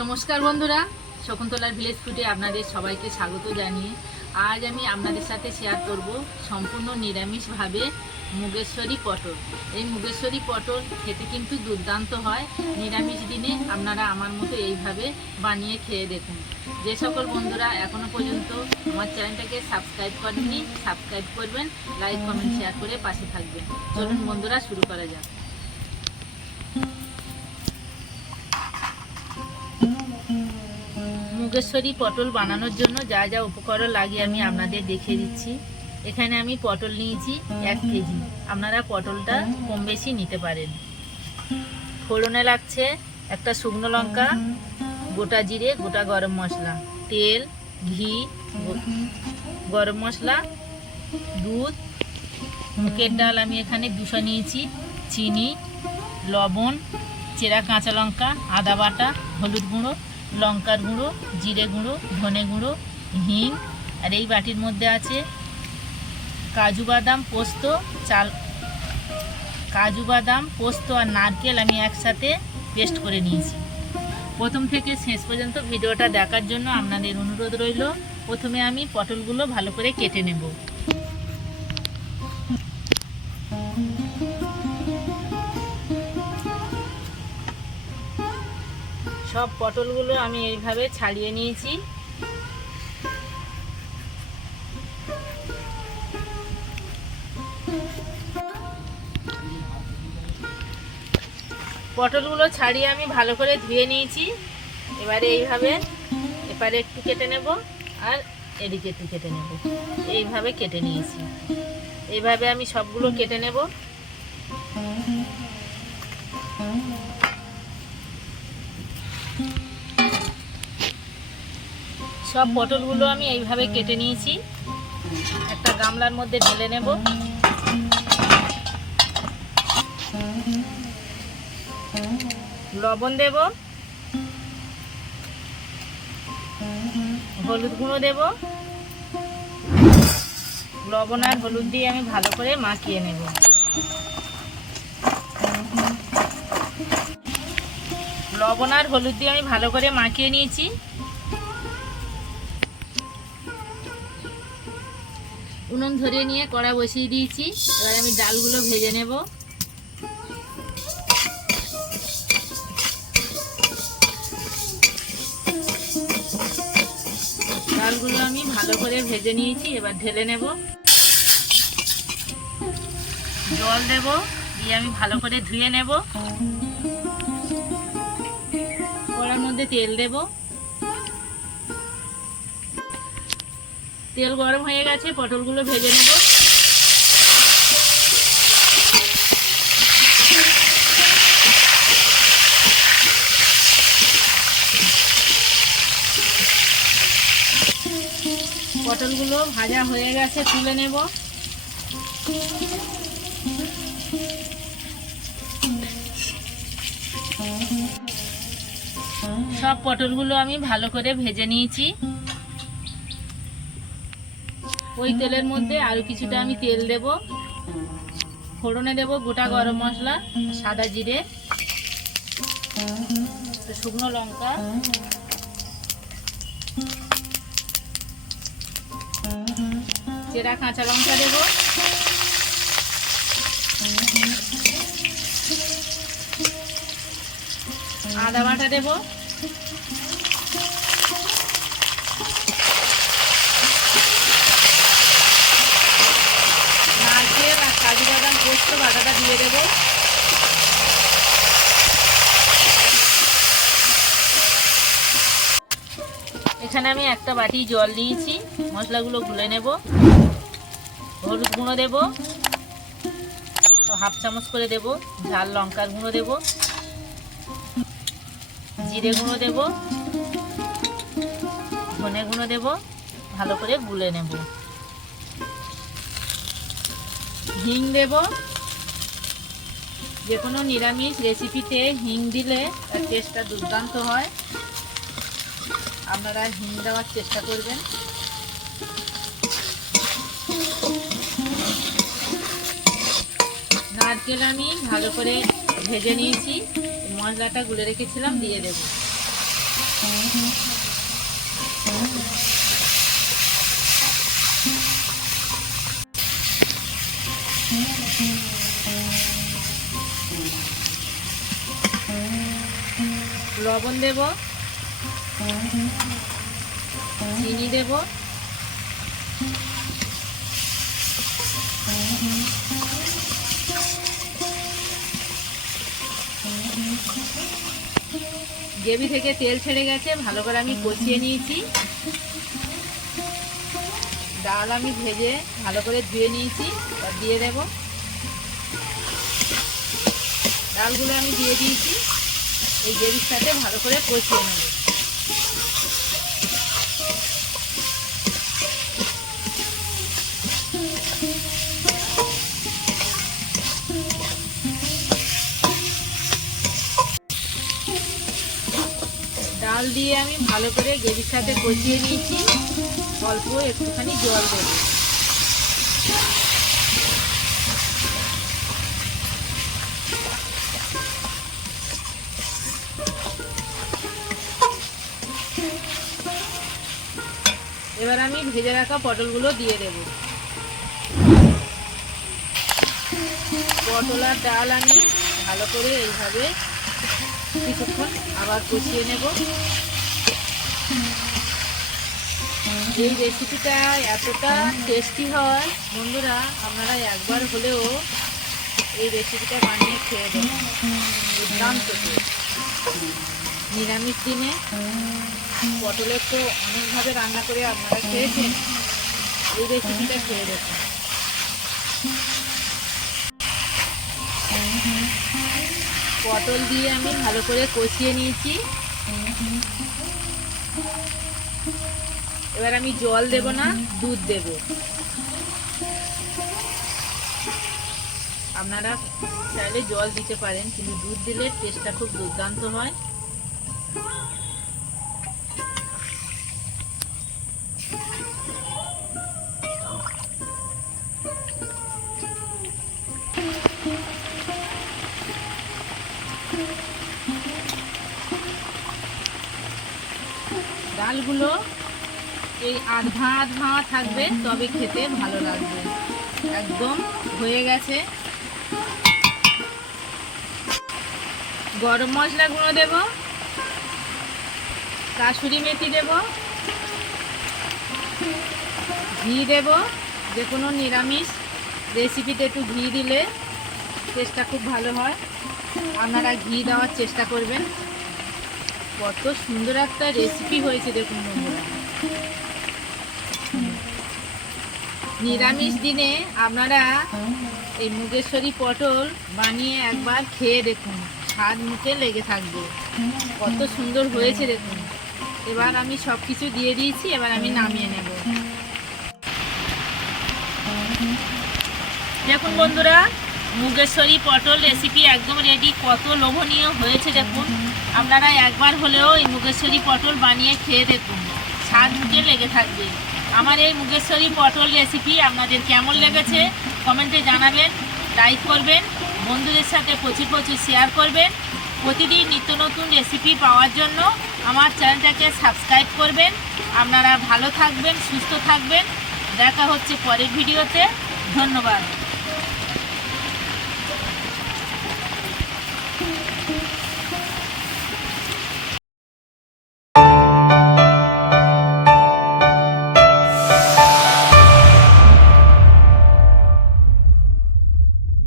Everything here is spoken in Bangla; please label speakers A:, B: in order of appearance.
A: নমস্কার বন্ধুরা, শকুন্তলার ভিলেজ ফুডে আপনাদের সবাইকে স্বাগত জানিয়ে আজ আমি আপনাদের সাথে শেয়ার করব সম্পূর্ণ নিরামিষভাবে মুগেশ্বরী পটল। এই মুগেশ্বরী পটল খেতে কিন্তু দুর্দান্ত হয়। নিরামিষ দিনে আপনারা আমার মতো এইভাবে বানিয়ে খেয়ে দেখুন। যে সকল বন্ধুরা এখনও পর্যন্ত আমার চ্যানেলটাকে সাবস্ক্রাইব করেননি সাবস্ক্রাইব করবেন লাইক কমেন্ট শেয়ার করে পাশে থাকবেন। চলুন বন্ধুরা, শুরু করা যাক। মুগেশ্বরী পটল বানানোর জন্য যা যা উপকরণ লাগে আমি আপনাদের দেখিয়ে দিচ্ছি। এখানে আমি পটল নিয়েছি এক কেজি। আপনারা পটলটা কম বেশি নিতে পারেন। ফোড়নে লাগছে একটা শুকনো লঙ্কা, গোটা জিরে, গোটা গরম মশলা, তেল, ঘি, গরম মশলা, দুধ মুখের ডাল আমি এখানে দুশো নিয়েছি, চিনি, লবণ, চেরা কাঁচা লঙ্কা, আদা বাটা, হলুদ গুঁড়ো লঙ্কার গুঁড়ো, জিরে গুঁড়ো, ধনে গুঁড়ো, হিং, আর এই বাটির মধ্যে আছে কাজু বাদাম, পোস্ত, চাল কাজু বাদাম, পোস্ত আর নারকেল আমি একসাথে পেস্ট করে নিয়েছি। প্রথম থেকে শেষ পর্যন্ত ভিডিওটা দেখার জন্য আপনাদের অনুরোধ রইল। প্রথমে আমি পটলগুলো ভালো করে কেটে নেব। সব পটলগুলো আমি এইভাবে ছাড়িয়ে নিয়েছি। পটলগুলো ছাড়িয়ে আমি ভালো করে ধুয়ে নিয়েছি। এবারে এইভাবে এপারে একটু কেটে নেব আর এদিকে একটু কেটে নেব। এইভাবে কেটে নিয়েছি। এইভাবে আমি সবগুলো কেটে নেব। সব পটলগুলো আমি এইভাবে কেটে নিয়েছি। একটা গামলার মধ্যে ঢেলে নেব। লবণ দেব। হলুদ গুঁড়ো দেব। লবণ আর হলুদ দিয়ে আমি ভালো করে মাখিয়ে নেব। লবণ আর হলুদ দিয়ে আমি ভালো করে মাখিয়ে নিয়েছি। উনুন ধরিয়ে নিয়ে কড়া বসিয়ে দিয়েছি। এবার আমি ডালগুলো ভেজে নেব। ডালগুলো আমি ভালো করে ভেজে নিয়েছি, এবার ঢেলে নেব। জল দেব, দিয়ে আমি ভালো করে ধুয়ে নেব। কড়ার মধ্যে তেল দেব। তেল গরম হয়ে গেছে, পটলগুলো ভেজে নেব। পটলগুলো ভাজা হয়ে গেছে, তুলে নেব। সব পটলগুলো আমি ভালো করে ভেজে নিয়েছি। ওই তেলের মধ্যে আরও কিছুটা আমি তেল দেব। ফোড়নে দেব গোটা গরম মশলা, সাদা জিরে শুকনো লঙ্কা। চেরা কাঁচা লঙ্কা দেব। আদা বাটা দেব। কাজু বাদাম পোস্ত বাটাটা দিয়ে দেবো। এখানে আমি একটা বাটি জল দিয়েছি, মশলাগুলো গুলে নেব। হলুদ গুঁড়ো দেব। হাফ চামচ করে দেব ঝাল লঙ্কার গুঁড়ো দেব। জিরে গুঁড়ো দেব, ধনে গুঁড়ো দেব, ভালো করে গুলে নেব। হিং দেব, যে কোনো নিরামিষ রেসিপিতে হিং দিলে তার টেস্টটা দুর্দান্ত হয়। আপনারা হিং দেওয়ার চেষ্টা করবেন। নারকেল আমি ভালো করে ভেজে নিয়েছি। মশলাটা গুলে রেখেছিলাম দিয়ে দেব। লবণ দেব চিনি দেব। গ্রেভি থেকে তেল ছেড়ে গেছে, ভালো করে আমি কষিয়ে নিয়েছি। ডাল আমি ভেজে ভালো করে ধুয়ে নিয়েছি দিয়ে দেব। ডালগুলো আমি দিয়ে দিয়েছি, এই গ্রেভির সাথে ভালো করে কষিয়ে নেব। ডাল দিয়ে আমি ভালো করে গ্রেভির সাথে কষিয়ে নিয়েছি। অল্প একটুখানি জল দেবো। এবার আমি ভেজে রাখা পটলগুলো দিয়ে দেব। পটল আর ডাল আমি ভালো করে এইভাবে কিছুক্ষণ আবার কষিয়ে নেব। এই রেসিপিটা এতটা টেস্টি হয়। বন্ধুরা, আপনারা একবার হলেও এই রেসিপিটা বানিয়ে খেয়ে দেবেন দুর্দান্ত নিরামিষ দিনে পটলের তো অনেকভাবে রান্না করে আপনারা খেয়েছেন। এই রেসিপিটা খেয়ে দেখুন। পটল দিয়ে আমি ভালো করে কষিয়ে নিয়েছি। এবার আমি জল দেব না, দুধ দেব। আপনারা চাইলে জল দিতে পারেন, কিন্তু দুধ দিলে টেস্টটা খুব দুর্দান্ত হয়। ডালগুলো এই আধ আধ থাকবে, তবে খেতে ভালো লাগবে। একদম হয়ে গেছে। গরম মশলা গুঁড়ো দেব। কাসুরি মেথি দেব। ঘি দেব। যে কোনো নিরামিষ রেসিপিতে একটু ঘি দিলে টেস্টটা খুব ভালো হয়। আপনারা ঘি দেওয়ার চেষ্টা করবেন। কত সুন্দর একটা রেসিপি হয়েছে দেখুন নিরামিষ দিনে আপনারা এই মুগেশ্বরী পটল বানিয়ে একবার খেয়ে দেখুন, স্বাদ মুখে লেগে থাকবে। কত সুন্দর হয়েছে দেখুন। এবার আমি সব কিছু দিয়ে দিয়েছি, এবার আমি নামিয়ে নেব। দেখুন বন্ধুরা মুগেশ্বরী পটল রেসিপি একদম রেডি কত লোভনীয় হয়েছে দেখুন। আপনারা একবার হলেও এই মুগেশ্বরী পটল বানিয়ে খেয়ে দেখুন। স্বাদ মুখে লেগে থাকবে। আমার এই মুগেশ্বরী পটল রেসিপি আপনাদের কেমন লেগেছে কমেন্টে জানাবেন লাইক করবেন, বন্ধুদের সাথে প্রচুর প্রচুর শেয়ার করবেন। প্রতিদিন নিত্য নতুন রেসিপি পাওয়ার জন্য আমার চ্যানেলটাকে সাবস্ক্রাইব করবেন। আপনারা ভালো থাকবেন, সুস্থ থাকবেন। দেখা হচ্ছে পরের ভিডিওতে ধন্যবাদ।